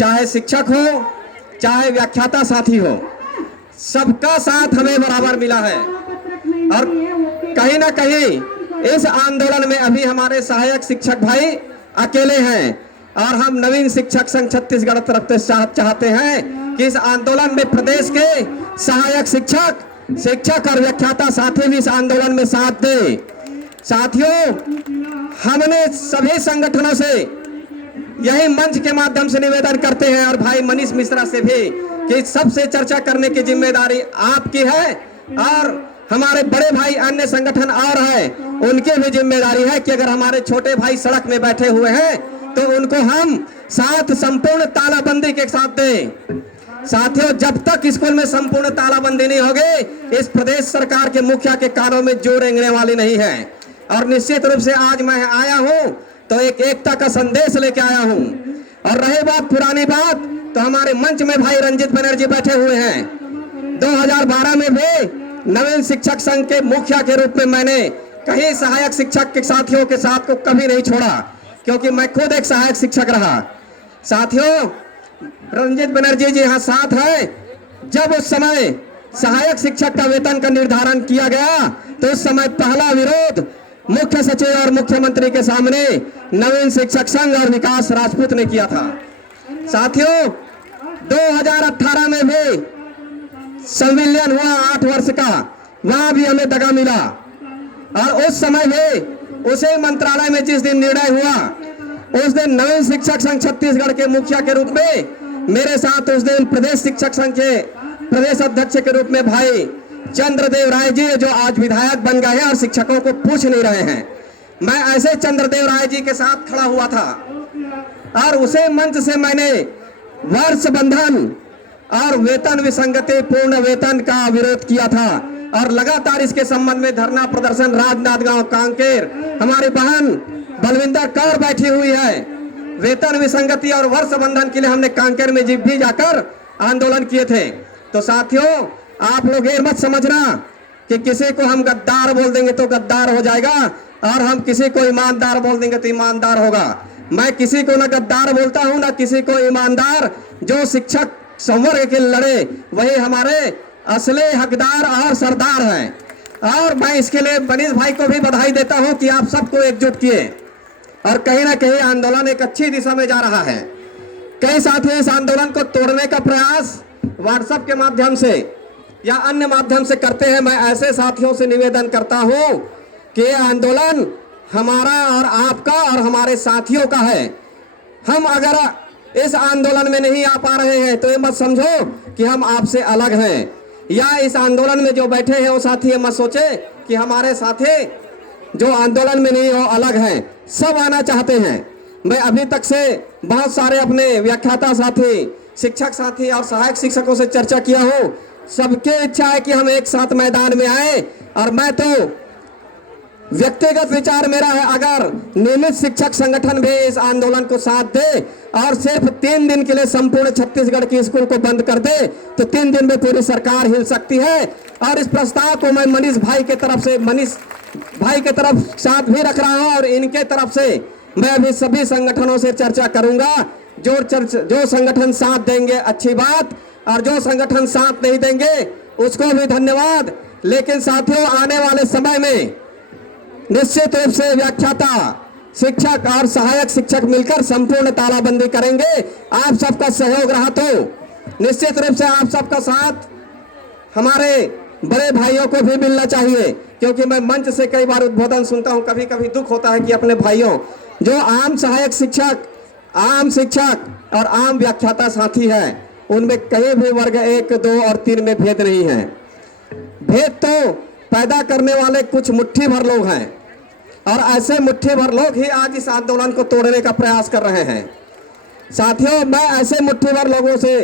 चाहे शिक्षक हो, चाहे व्याख्याता साथी हो, सबका साथ हमें बराबर मिला है। और कहीं ना कहीं इस आंदोलन में अभी हमारे सहायक शिक्षक भाई अकेले हैं, और हम नवीन शिक्षक संघ छत्तीसगढ़ तरफ से चाहते हैं कि इस आंदोलन में प्रदेश के सहायक शिक्षक और व्याख्याता साथी भी इस आंदोलन में साथ दें। साथियों, हमने सभी संगठनों से यही मंच के माध्यम से निवेदन करते हैं, और भाई मनीष मिश्रा से भी, कि सबसे चर्चा करने की जिम्मेदारी आपकी है, और हमारे बड़े भाई अन्य संगठन और हैं, उनकी भी जिम्मेदारी है कि अगर हमारे छोटे भाई सड़क में बैठे हुए हैं तो उनको हम साथ संपूर्ण तालाबंदी के साथ दें। साथियों, जब तक स्कूल में संपूर्ण तालाबंदी नहीं होगी, इस प्रदेश सरकार के मुखिया के कानों में जोर रेंगने वाली नहीं है। और निश्चित रूप से आज मैं आया हूं तो एक एकता का संदेश लेके आया हूं। और रही बात पुरानी बात, तो हमारे मंच में भाई रंजित बनर्जी बैठे हुए हैं। 2012 में भी नवीन शिक्षक संघ के मुखिया के रूप में मैंने कहीं सहायक शिक्षक के साथियों के साथ को कभी नहीं छोड़ा, क्योंकि मैं खुद एक सहायक शिक्षक रहा। साथियों, रंजित बनर्जी जी यहाँ साथ है। जब उस समय सहायक शिक्षक का वेतन का निर्धारण किया गया, तो उस समय पहला विरोध मुख्य सचिव और मुख्यमंत्री के सामने नवीन शिक्षक संघ और विकास राजपूत ने किया था। साथियों, 2018 में भी संविलियन हुआ 8 वर्ष का, वहां भी हमें दगा मिला। और उस समय भी उसे मंत्रालय में जिस दिन निर्णय हुआ, उस दिन नवीन शिक्षक संघ छत्तीसगढ़ के मुखिया के रूप में मेरे साथ उस दिन प्रदेश शिक्षक संघ के प्रदेश अध्यक्ष के रूप में भाई चंद्रदेव राय जी, जो आज विधायक बन गए हैं और शिक्षकों को पूछ नहीं रहे हैं, मैं ऐसे चंद्रदेव राय जी के साथ खड़ा हुआ था। और उसे मंच से मैंने वर्ष बंधन और वेतन विसंगति पूर्ण वेतन का विरोध किया था, और लगातार इसके संबंध में धरना प्रदर्शन राजनांदगांव, कांकेर, हमारी बहन बलविंदर कौर बैठी हुई है। वेतन विसंगति और वर्ष बंधन के लिए हमने कांकेर में भी जाकर आंदोलन किए थे। तो साथियों, आप लोग ये मत समझना कि किसी को हम गद्दार बोल देंगे तो गद्दार हो जाएगा, और हम किसी को ईमानदार बोल देंगे तो ईमानदार होगा। मैं किसी को न गद्दार बोलता हूं, न किसी को ईमानदार। जो शिक्षक संवर्ग के लड़े वही हमारे असली हकदार और सरदार हैं। और मैं इसके लिए मनीष भाई को भी बधाई देता हूं कि आप सबको एकजुट किए, और कहीं ना कहीं आंदोलन एक अच्छी दिशा में जा रहा है। कई साथी इस आंदोलन को तोड़ने का प्रयास व्हाट्सएप के माध्यम से या अन्य माध्यम से करते हैं। मैं ऐसे साथियों से निवेदन करता हूं कि ये आंदोलन हमारा और आपका और हमारे साथियों का है। हम अगर इस आंदोलन में नहीं आ पा रहे हैं तो ये मत समझो कि हम आपसे अलग हैं, या इस आंदोलन में जो बैठे हैं वो साथी ये मत सोचे कि हमारे साथी जो आंदोलन में नहीं हो अलग हैं। सब आना चाहते हैं। मैं अभी तक से बहुत सारे अपने व्याख्याता साथी, शिक्षक साथी और सहायक शिक्षकों से चर्चा किया हूँ। सबके इच्छा है कि हम एक साथ मैदान में आए, और मैं तो व्यक्तिगत विचार मेरा है, अगर नियमित शिक्षक संगठन भी इस आंदोलन को साथ दे और सिर्फ 3 दिन के लिए संपूर्ण छत्तीसगढ़ की स्कूल को बंद कर दे, तो 3 दिन में पूरी सरकार हिल सकती है। और इस प्रस्ताव को मैं मनीष भाई के तरफ साथ भी रख रहा हूं, और इनके तरफ से मैं अभी सभी संगठनों से चर्चा करूंगा। जो संगठन साथ देंगे अच्छी बात, और जो संगठन साथ नहीं देंगे उसको भी धन्यवाद। लेकिन साथियों, आने वाले समय में निश्चित रूप से व्याख्याता, शिक्षक और सहायक शिक्षक मिलकर संपूर्ण तालाबंदी करेंगे। आप सबका सहयोग रहा तो निश्चित रूप से आप सबका साथ हमारे बड़े भाइयों को भी मिलना चाहिए, क्योंकि मैं मंच से कई बार उद्बोधन सुनता हूं, कभी कभी दुख होता है कि अपने भाइयों जो आम सहायक शिक्षक, आम शिक्षक और आम व्याख्याता साथी हैं, उनमें कहीं भी वर्ग 1, 2 और 3 में भेद नहीं है। भेद तो पैदा करने वाले कुछ मुट्ठी भर लोग हैं, और ऐसे मुट्ठी भर लोग ही आज इस आंदोलन को तोड़ने का प्रयास कर रहे हैं। साथियों, मैं ऐसे मुट्ठी भर लोगों से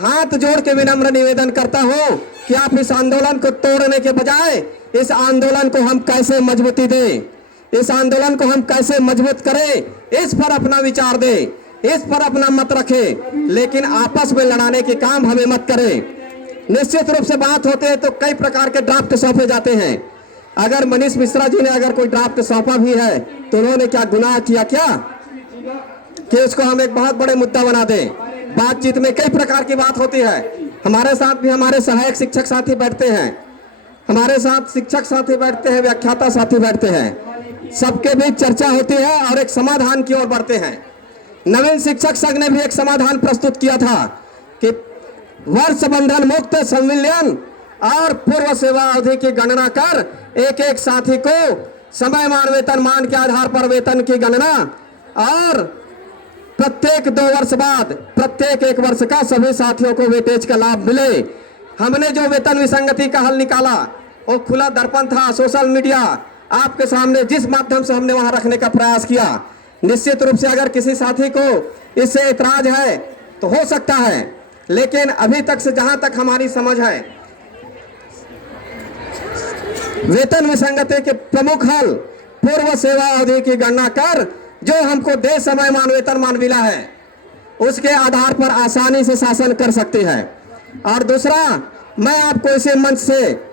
हाथ जोड़ के विनम्र निवेदन करता हूं कि आप इस आंदोलन को तोड़ने के बजाय इस आंदोलन को हम कैसे मजबूती दें, इस आंदोलन को हम कैसे मजबूत करें, इस पर अपना विचार दें, इस पर अपना मत रखें, लेकिन आपस में लड़ाने के काम हमें मत करें। निश्चित रूप से बात होते हैं तो कई प्रकार के ड्राफ्ट सौंपे जाते हैं। अगर मनीष मिश्रा जी ने अगर कोई ड्राफ्ट सौंपा भी है तो उन्होंने क्या गुनाह किया क्या कि उसको हम एक बहुत बड़े मुद्दा बना दें? बातचीत में कई प्रकार की बात होती है। हमारे साथ भी हमारे सहायक शिक्षक साथी बैठते हैं, हमारे साथ शिक्षक साथी बैठते हैं, व्याख्याता साथी बैठते हैं, सबके बीच चर्चा होती है और एक समाधान की ओर बढ़ते हैं। नवीन शिक्षक संघ ने भी एक समाधान प्रस्तुत किया था कि वर्ष बंधन मुक्त संविलियन और पूर्व सेवा अवधि की गणना कर एक एक साथी को समय मान वेतन मान के आधार पर वेतन की गणना और प्रत्येक 2 वर्ष बाद प्रत्येक 1 वर्ष का सभी साथियों को वेटेज का लाभ मिले। हमने जो वेतन विसंगति का हल निकाला वो खुला दर्पण था, सोशल मीडिया आपके सामने, जिस माध्यम से हमने वहां रखने का प्रयास किया। निश्चित रूप से अगर किसी साथी को इससे ऐतराज है तो हो सकता है, लेकिन अभी तक से जहां तक हमारी समझ है, वेतन विसंगति के प्रमुख हल पूर्व सेवा अवधि की गणना कर जो हमको दे समय मान वेतन मान मिला है उसके आधार पर आसानी से शासन कर सकती है। और दूसरा, मैं आपको इसे मंच से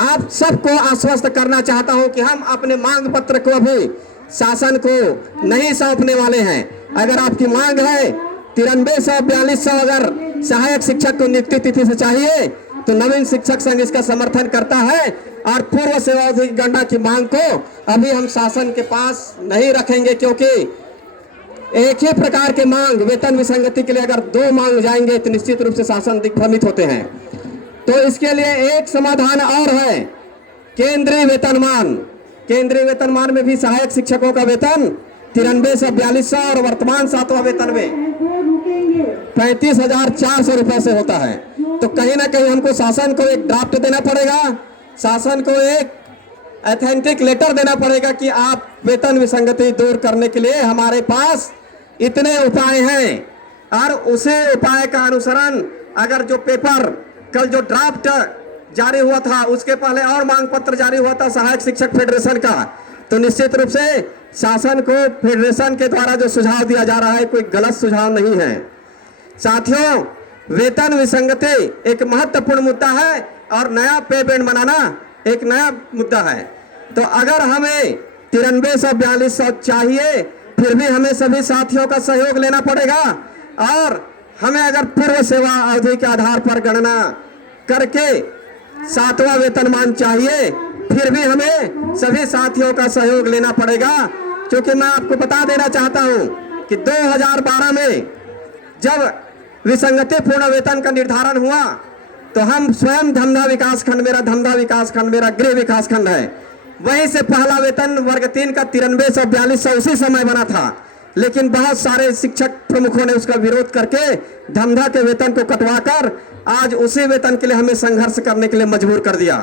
आप सबको आश्वस्त करना चाहता हूं कि हम अपने मांग पत्र को अभी शासन को नहीं सौंपने वाले हैं। अगर आपकी मांग है 9300-4200 अगर सहायक शिक्षक को नियुक्ति तिथि से चाहिए तो नवीन शिक्षक संघ इसका समर्थन करता है और पूर्व सेवा अवधि गणना की मांग को अभी हम शासन के पास नहीं रखेंगे, क्योंकि एक ही प्रकार के मांग वेतन विसंगति के लिए अगर 2 मांग जाएंगे तो निश्चित रूप से शासन दिग्भ्रमित होते हैं। तो इसके लिए एक समाधान और है, केंद्रीय वेतनमान। केंद्रीय वेतनमान में भी सहायक शिक्षकों का वेतन 9300-4200 और वर्तमान 7वां वेतन में 35,400 रुपए से होता है। तो कहीं ना कहीं हमको शासन को एक ड्राफ्ट देना पड़ेगा, शासन को एक ऑथेंटिक लेटर देना पड़ेगा कि आप वेतन विसंगति दूर करने के लिए हमारे पास इतने उपाय हैं। और उसी उपाय का अनुसरण अगर जो पेपर कल जो ड्राफ्ट जारी हुआ था उसके पहले और मांग पत्र जारी हुआ था सहायक शिक्षक फेडरेशन का, तो निश्चित रूप से शासन को फेडरेशन के द्वारा जो सुझाव दिया जा रहा है कोई गलत सुझाव नहीं है। साथियों, वेतन विसंगति एक महत्वपूर्ण मुद्दा है और नया पे बैंड बनाना एक नया मुद्दा है। तो अगर हमें 9300-4200 चाहिए, फिर भी हमें सभी साथियों का सहयोग लेना पड़ेगा और हमें अगर पूर्व सेवा अवधि के आधार पर गणना करके 7वां वेतनमान चाहिए, फिर भी हमें सभी साथियों का सहयोग लेना पड़ेगा। क्योंकि मैं आपको बता देना चाहता हूं कि 2012 में जब विसंगति पूर्ण वेतन का निर्धारण हुआ तो हम स्वयं धमधा विकास खंड, मेरा धमधा विकास खंड मेरा गृह विकास खंड है, वहीं से पहला वेतन वर्ग 3 का 9300-4200 उसी समय बना था। लेकिन बहुत सारे शिक्षक प्रमुखों ने उसका विरोध करके धमधा के वेतन को कटवाकर आज उसी वेतन के लिए हमें संघर्ष करने के लिए मजबूर कर दिया।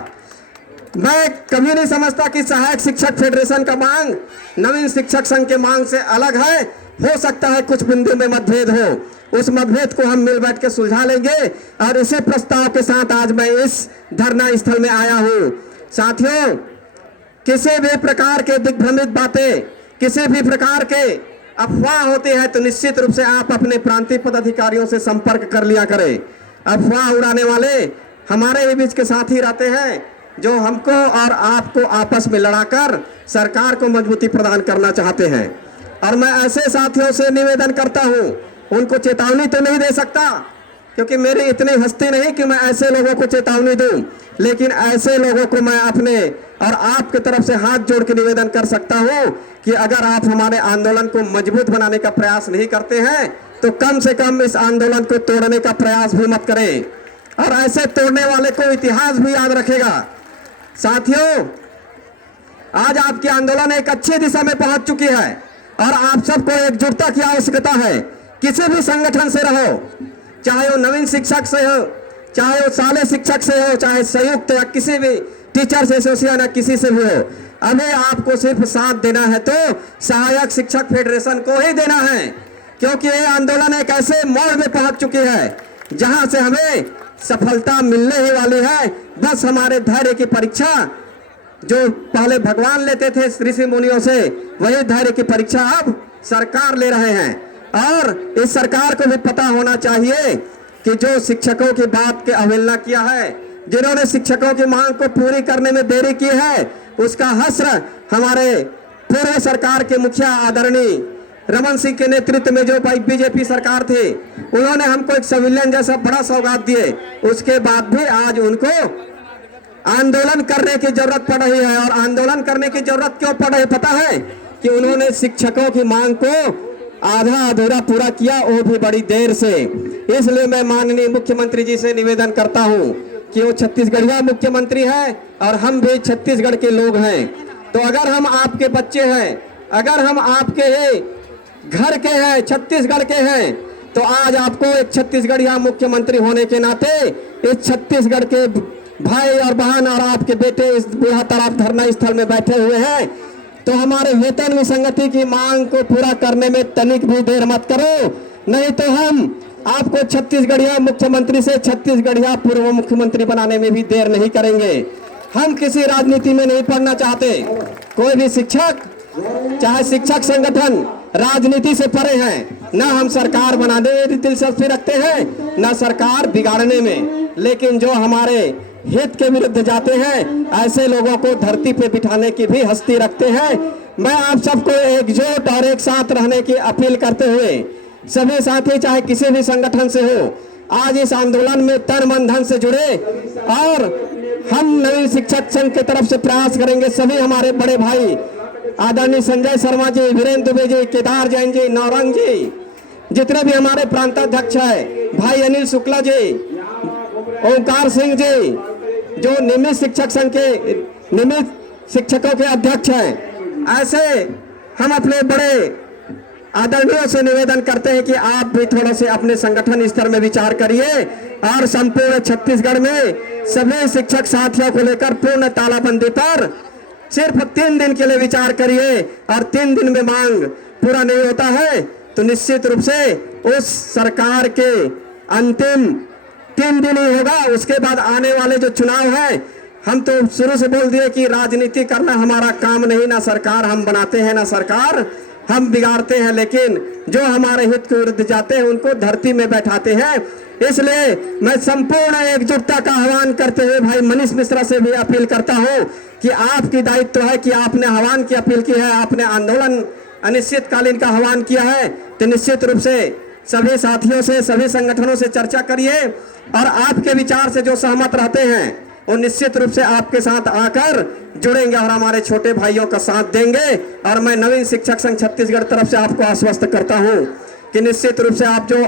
मैं कभी नहीं समझता कि सहायक शिक्षक फेडरेशन का मांग नवीन शिक्षक संघ के मांग से अलग है। हो सकता है कुछ बिंदु में मतभेद हो, उस मतभेद को हम मिल बैठ के सुलझा लेंगे और इसी प्रस्ताव के साथ आज मैं इस धरना स्थल में आया हूं। साथियों, किसी भी प्रकार के दिग्भ्रमित बातें, किसी भी प्रकार के अफवाह होती है तो निश्चित रूप से आप अपने प्रांतीय पदाधिकारियों से संपर्क कर लिया करें। अफवाह उड़ाने वाले हमारे ही बीच के साथी रहते हैं जो हमको और आपको आपस में लड़ाकर सरकार को मजबूती प्रदान करना चाहते हैं। और मैं ऐसे साथियों से निवेदन करता हूं, उनको चेतावनी तो नहीं दे सकता क्योंकि मेरी इतनी हस्ती नहीं कि मैं ऐसे लोगों को चेतावनी दूं, लेकिन ऐसे लोगों को मैं अपने और आपकी तरफ से हाथ जोड़ के निवेदन कर सकता हूं कि अगर आप हमारे आंदोलन को मजबूत बनाने का प्रयास नहीं करते हैं तो कम से कम इस आंदोलन को तोड़ने का प्रयास भी मत करें, और ऐसे तोड़ने वाले को इतिहास भी याद रखेगा। साथियों, आज आपकी आंदोलन एक अच्छी दिशा में पहुंच चुकी है और आप सबको एकजुटता की आवश्यकता है। किसी भी संगठन से रहो, चाहे वो नवीन शिक्षक से हो, चाहे वो साले शिक्षक से हो, चाहे संयुक्त या किसी भी टीचर्स एसोसिएशन या किसी से भी हो, अभी आपको सिर्फ साथ देना है तो सहायक शिक्षक फेडरेशन को ही देना है, क्योंकि ये आंदोलन एक ऐसे मोड़ में पहुंच चुकी है जहां से हमें सफलता मिलने ही वाली है। बस हमारे धैर्य की परीक्षा जो पहले भगवान लेते थे ऋषि मुनियों से, वही धैर्य की परीक्षा अब सरकार ले रहे हैं। और इस सरकार को भी पता होना चाहिए कि जो शिक्षकों की बात की अवहेलना किया है, जिन्होंने शिक्षकों की मांग को पूरी करने में देरी की है, उसका हश्र हमारे पूर्व सरकार के मुखिया आदरणीय रमन सिंह के नेतृत्व में जो बीजेपी सरकार थी, उन्होंने हमको एक सिविलियन जैसा बड़ा सौगात दिए। उसके बाद भी आज उनको आंदोलन करने की जरूरत पड़ रही है। और आंदोलन करने की जरूरत क्यों पड़ रही पता है? कि उन्होंने शिक्षकों की मांग को आधा अधूरा पूरा किया, वो भी बड़ी देर से। इसलिए मैं माननीय मुख्यमंत्री जी से निवेदन करता हूं कि वो छत्तीसगढ़िया मुख्यमंत्री है और हम भी छत्तीसगढ़ के लोग हैं। तो अगर हम आपके बच्चे हैं, अगर हम आपके घर के हैं, छत्तीसगढ़ के हैं, तो आज आपको एक छत्तीसगढ़िया मुख्यमंत्री होने के नाते इस छत्तीसगढ़ के भाई और बहन और आपके बेटे इस बूढ़ा तालाब धरना स्थल में बैठे हुए हैं, तो हमारे वेतन विसंगति की मांग को पूरा करने में तनिक भी देर मत करो, नहीं तो हम आपको छत्तीसगढ़िया मुख्यमंत्री से छत्तीसगढ़िया पूर्व मुख्यमंत्री बनाने में भी देर नहीं करेंगे। हम किसी राजनीति में नहीं पढ़ना चाहते। कोई भी शिक्षक, चाहे शिक्षक संगठन राजनीति से परे हैं। ना हम सरकार बनाने में दिलचस्पी रखते हैं, ना सरकार बिगाड़ने में। लेकिन जो हमारे हित के विरुद्ध जाते हैं, ऐसे लोगों को धरती पे बिठाने की भी हस्ती रखते हैं। मैं आप सबको एकजुट और एक साथ रहने की अपील करते हुए, सभी साथी चाहे किसी भी संगठन से हो, आज इस आंदोलन में तन मन धन से जुड़े। और हम नवीन शिक्षक संघ की तरफ से प्रयास करेंगे, सभी हमारे बड़े भाई आदरणीय संजय शर्मा जी, वीरेंद्र दुबे जी, केदार जैन जी, नौरंग जी, जितने भी हमारे प्रांताध्यक्ष है, भाई अनिल शुक्ला जी, ओंकार सिंह जी, जो नियमित शिक्षक संघ के नियमित शिक्षकों के अध्यक्ष हैं, ऐसे हम अपने बड़े आदरणीयों से निवेदन करते हैं कि आप भी थोड़ा से अपने संगठन स्तर में विचार करिए और संपूर्ण छत्तीसगढ़ में सभी शिक्षक साथियों को लेकर पूर्ण तालाबंदी पर सिर्फ 3 दिन के लिए विचार करिए। और 3 दिन में मांग पूरा नहीं होता है तो निश्चित रूप से उस सरकार के अंतिम 3 दिन ही होगा। उसके बाद आने वाले जो चुनाव है, हम तो शुरू से बोल दिए कि राजनीति करना हमारा काम नहीं, ना सरकार हम बनाते हैं, ना सरकार हम बिगाड़ते हैं, लेकिन जो हमारे हित के विरुद्ध जाते हैं उनको धरती में बैठाते हैं। इसलिए मैं संपूर्ण एकजुटता का आह्वान करते हुए भाई मनीष मिश्रा से भी अपील करता हूं कि आपकी दायित्व है कि आपने आह्वान की अपील की है, आपने आंदोलन अनिश्चितकालीन का आह्वान किया है, तो निश्चित रूप से सभी साथियों से, सभी संगठनों से चर्चा करिए और आपके विचार से जो सहमत रहते हैं वो निश्चित रूप से आपके साथ आकर जुड़ेंगे और हमारे छोटे भाइयों का साथ देंगे। और मैं नवीन शिक्षक संघ छत्तीसगढ़ तरफ से आपको आश्वस्त करता हूं कि निश्चित रूप से आप जो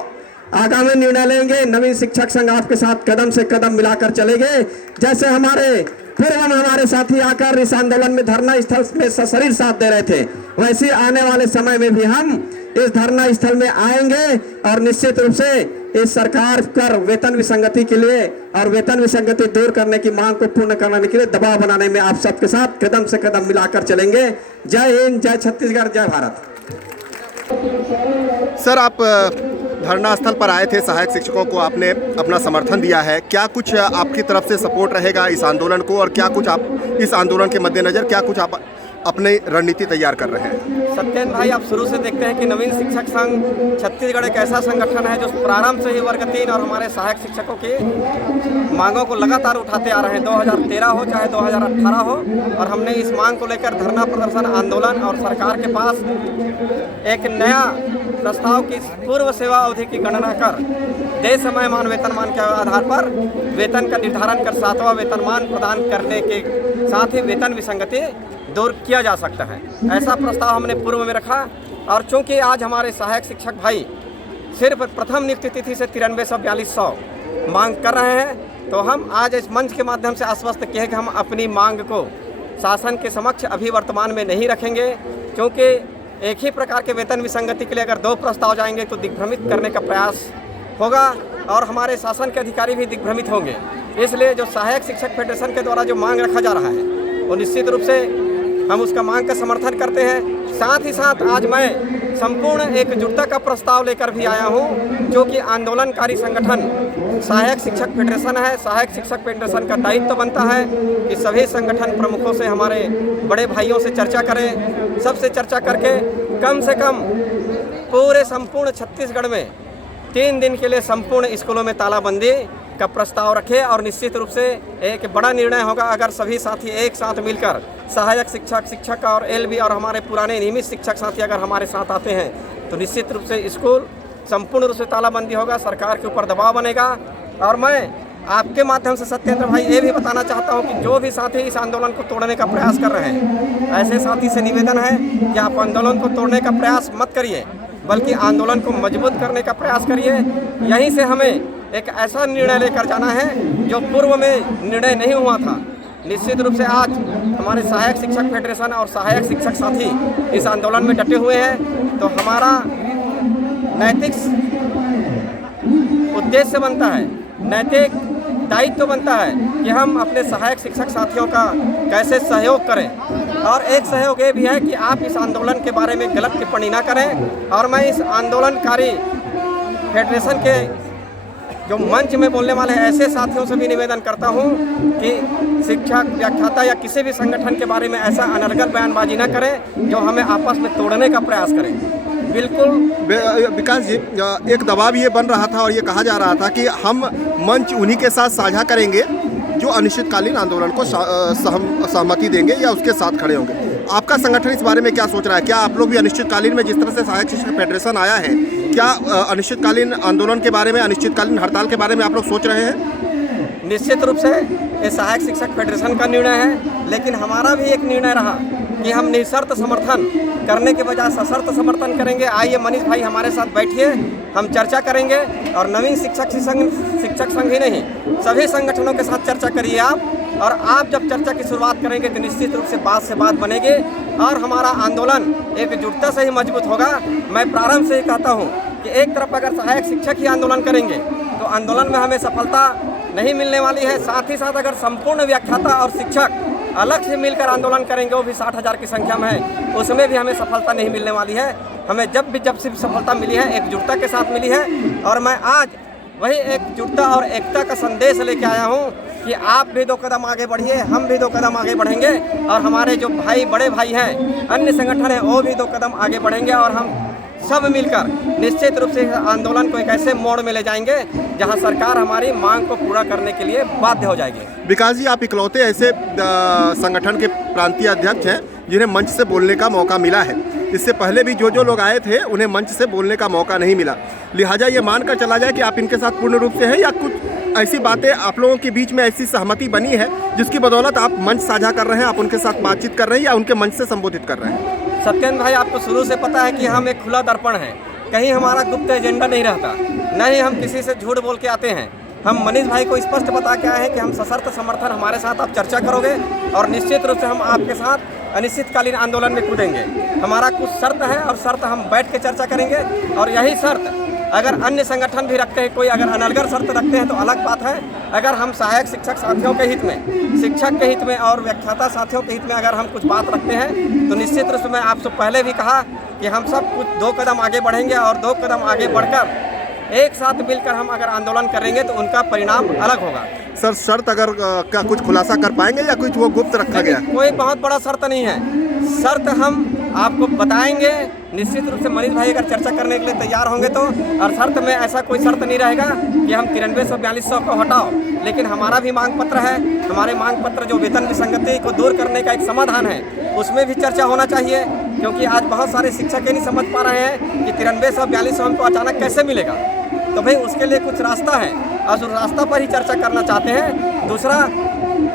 आगामी निर्णय लेंगे, नवीन शिक्षक संघ आपके साथ कदम से कदम मिलाकर चलेंगे। जैसे हमारे पूर्व में हमारे साथी आकर इस आंदोलन में धरना स्थल में सशरीर साथ दे रहे थे, वैसे आने वाले समय में भी हम इस धरना स्थल में आएंगे और निश्चित रूप से इस सरकार पर वेतन विसंगति के लिए और वेतन विसंगति दूर करने की मांग को पूर्ण करने के लिए दबाव बनाने में आप सबके साथ कदम से कदम मिलाकर चलेंगे। जय हिंद, जय छत्तीसगढ़, जय भारत। सर, आप धरना स्थल पर आए थे, सहायक शिक्षकों को आपने अपना समर्थन दिया है, क्या कुछ आपकी तरफ से सपोर्ट रहेगा इस आंदोलन को और क्या कुछ आप इस आंदोलन के मद्देनजर क्या कुछ आप अपनी रणनीति तैयार कर रहे हैं? सत्येंद्र भाई, आप शुरू से देखते हैं कि नवीन शिक्षक संघ छत्तीसगढ़ एक ऐसा संगठन है जो प्रारंभ से ही वर्ग 3 और हमारे सहायक शिक्षकों की मांगों को लगातार उठाते आ रहे हैं, 2013 हो चाहे 2018 हो। और हमने इस मांग को लेकर धरना प्रदर्शन, आंदोलन और सरकार के पास एक नया प्रस्ताव की पूर्व सेवा अवधि की गणना कर देय समयमान वेतनमान के आधार पर वेतन का निर्धारण कर 7वां वेतनमान प्रदान करने के साथ ही वेतन विसंगति दूर किया जा सकता है, ऐसा प्रस्ताव हमने पूर्व में रखा। और चूंकि आज हमारे सहायक शिक्षक भाई सिर्फ प्रथम नियुक्ति तिथि से 9342 मांग कर रहे हैं, तो हम आज इस मंच के माध्यम से आश्वस्त किए कि हम अपनी मांग को शासन के समक्ष अभी वर्तमान में नहीं रखेंगे, क्योंकि एक ही प्रकार के वेतन विसंगति के लिए अगर 2 प्रस्ताव जाएंगे तो दिग्भ्रमित करने का प्रयास होगा और हमारे शासन के अधिकारी भी दिग्भ्रमित होंगे। इसलिए जो सहायक शिक्षक फेडरेशन के द्वारा जो मांग रखा जा रहा है वो निश्चित रूप से हम उसका मांग का समर्थन करते हैं। साथ ही साथ आज मैं संपूर्ण एकजुटता का प्रस्ताव लेकर भी आया हूं, जो कि आंदोलनकारी संगठन सहायक शिक्षक फेडरेशन है। सहायक शिक्षक फेडरेशन का दायित्व बनता है कि सभी संगठन प्रमुखों से, हमारे बड़े भाइयों से चर्चा करें, सबसे चर्चा करके कम से कम पूरे संपूर्ण छत्तीसगढ़ में 3 दिन के लिए संपूर्ण स्कूलों में तालाबंदी का प्रस्ताव रखे। और निश्चित रूप से एक बड़ा निर्णय होगा अगर सभी साथी एक साथ मिलकर सहायक शिक्षक, शिक्षक और एलबी और हमारे पुराने नियमित शिक्षक साथी अगर हमारे साथ आते हैं तो निश्चित रूप से स्कूल संपूर्ण रूप से तालाबंदी होगा, सरकार के ऊपर दबाव बनेगा। और मैं आपके माध्यम से सत्येंद्र भाई ये भी बताना चाहता हूँ कि जो भी साथी इस आंदोलन को तोड़ने का प्रयास कर रहे हैं, ऐसे साथी से निवेदन है कि आप आंदोलन को तोड़ने का प्रयास मत करिए, बल्कि आंदोलन को मजबूत करने का प्रयास करिए। यहीं से हमें एक ऐसा निर्णय लेकर जाना है जो पूर्व में निर्णय नहीं हुआ था। निश्चित रूप से आज हमारे सहायक शिक्षक फेडरेशन और सहायक शिक्षक साथी इस आंदोलन में डटे हुए हैं, तो हमारा नैतिक उद्देश्य बनता है, नैतिक दायित्व बनता है कि हम अपने सहायक शिक्षक साथियों का कैसे सहयोग करें। और एक सहयोग ये भी है कि आप इस आंदोलन के बारे में गलत टिप्पणी ना करें। और मैं इस आंदोलनकारी फेडरेशन के जो मंच में बोलने वाले ऐसे साथियों से भी निवेदन करता हूं कि शिक्षक, व्याख्याता या किसी भी संगठन के बारे में ऐसा अनर्गल बयानबाजी न करें जो हमें आपस में तोड़ने का प्रयास करें। बिल्कुल विकास जी, एक दबाव ये बन रहा था और ये कहा जा रहा था कि हम मंच उन्हीं के साथ साझा करेंगे जो अनिश्चितकालीन आंदोलन को सहमति देंगे या उसके साथ खड़े होंगे। आपका संगठन इस बारे में क्या सोच रहा है? क्या आप लोग भी अनिश्चितकालीन में, जिस तरह से सहायक शिक्षक फेडरेशन आया है, क्या अनिश्चितकालीन आंदोलन के बारे में, अनिश्चितकालीन हड़ताल के बारे में आप लोग सोच रहे हैं? निश्चित रूप से ये सहायक शिक्षक फेडरेशन का निर्णय है, लेकिन हमारा भी एक निर्णय रहा कि हम निःशर्त समर्थन करने के बजाय सशर्त समर्थन करेंगे। आइए मनीष भाई हमारे साथ बैठिए, हम चर्चा करेंगे। और नवीन शिक्षक संघ ही नहीं, सभी संगठनों के साथ चर्चा करिए आप। और आप जब चर्चा की शुरुआत करेंगे तो निश्चित रूप से बात से बात बनेगी और हमारा आंदोलन एकजुटता से ही मजबूत होगा। मैं प्रारंभ से ही कहता हूँ कि एक तरफ अगर सहायक शिक्षक ही आंदोलन करेंगे तो आंदोलन में हमें सफलता नहीं मिलने वाली है। साथ ही साथ अगर संपूर्ण व्याख्याता और शिक्षक अलग से मिलकर आंदोलन करेंगे, वो भी 60,000 की संख्या में है, उसमें भी हमें सफलता नहीं मिलने वाली है। हमें जब सिर्फ सफलता मिली है एकजुटता के साथ मिली है। और मैं आज वही एकजुटता और एकता का संदेश लेके आया हूँ कि आप भी 2 कदम आगे बढ़िए, हम भी 2 कदम आगे बढ़ेंगे और हमारे जो भाई, बड़े भाई हैं, अन्य संगठन हैं, वो भी 2 कदम आगे बढ़ेंगे और हम सब मिलकर निश्चित रूप से आंदोलन को एक ऐसे मोड़ में ले जाएंगे जहां सरकार हमारी मांग को पूरा करने के लिए बाध्य हो जाएगी। विकास जी, आप इकलौते ऐसे संगठन के प्रांतीय अध्यक्ष हैं जिन्हें मंच से बोलने का मौका मिला है। इससे पहले भी जो लोग आए थे उन्हें मंच से बोलने का मौका नहीं मिला। लिहाजा ये मानकर चला जाए कि आप इनके साथ पूर्ण रूप से हैं, या कुछ ऐसी बातें आप लोगों के बीच में ऐसी सहमति बनी है जिसकी बदौलत आप मंच साझा कर रहे हैं, आप उनके साथ बातचीत कर रहे हैं या उनके मंच से संबोधित कर रहे हैं? सत्येंद्र भाई, आपको शुरू से पता है कि हम एक खुला दर्पण हैं, कहीं हमारा गुप्त एजेंडा नहीं रहता, न ही हम किसी से झूठ बोल के आते हैं। हम मनीष भाई को स्पष्ट बता के आए हैं कि हम सशर्त समर्थन, हमारे साथ आप चर्चा करोगे और निश्चित रूप से हम आपके साथ अनिश्चितकालीन आंदोलन में कूदेंगे। हमारा कुछ शर्त है और शर्त हम बैठ के चर्चा करेंगे। और यही शर्त अगर अन्य संगठन भी रखते हैं, कोई अगर अनर्गल शर्त रखते हैं तो अलग बात है। अगर हम सहायक शिक्षक साथियों के हित में, शिक्षक के हित में और व्याख्याता साथियों के हित में अगर हम कुछ बात रखते हैं तो निश्चित रूप से मैं आपसे पहले भी कहा कि हम सब कुछ 2 कदम आगे बढ़ेंगे और 2 कदम आगे बढ़कर एक साथ मिलकर हम अगर आंदोलन करेंगे तो उनका परिणाम अलग होगा। सर, शर्त अगर क्या कुछ खुलासा कर पाएंगे या कुछ वो गुप्त रखा गया? कोई बहुत बड़ा शर्त नहीं है, शर्त हम आपको बताएंगे। निश्चित रूप से मनीष भाई अगर चर्चा करने के लिए तैयार होंगे तो, और शर्त में ऐसा कोई शर्त नहीं रहेगा कि हम 9342 को हटाओ, लेकिन हमारा भी मांग पत्र है। हमारे मांग पत्र जो वेतन विसंगति को दूर करने का एक समाधान है, उसमें भी चर्चा होना चाहिए, क्योंकि आज बहुत सारे शिक्षक ये नहीं समझ पा रहे हैं कि 9342 हमको अचानक कैसे मिलेगा। तो भाई उसके लिए कुछ रास्ता है और उस रास्ता पर ही चर्चा करना चाहते हैं। दूसरा,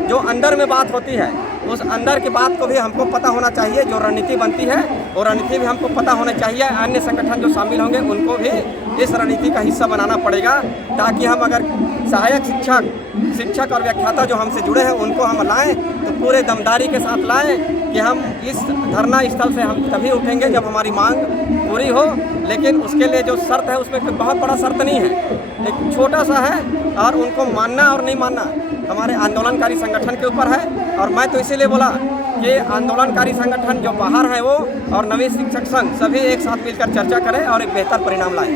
जो अंदर में बात होती है, उस अंदर की बात को भी हमको पता होना चाहिए। जो रणनीति बनती है वो रणनीति भी हमको पता होना चाहिए। अन्य संगठन जो शामिल होंगे उनको भी इस रणनीति का हिस्सा बनाना पड़ेगा, ताकि हम अगर सहायक शिक्षक और व्याख्याता जो हमसे जुड़े हैं उनको हम लाएं तो पूरे दमदारी के साथ लाएं कि हम इस धरना स्थल से हम तभी उठेंगे जब हमारी मांग पूरी हो। लेकिन उसके लिए जो शर्त है उसमें कोई बहुत बड़ा शर्त नहीं है, एक छोटा सा है और उनको मानना और नहीं मानना हमारे आंदोलनकारी संगठन के ऊपर है। और मैं तो इसीलिए बोला कि आंदोलनकारी संगठन जो बाहर हैं वो और नवीन शिक्षक संघ सभी एक साथ मिलकर चर्चा करें और एक बेहतर परिणाम लाएं।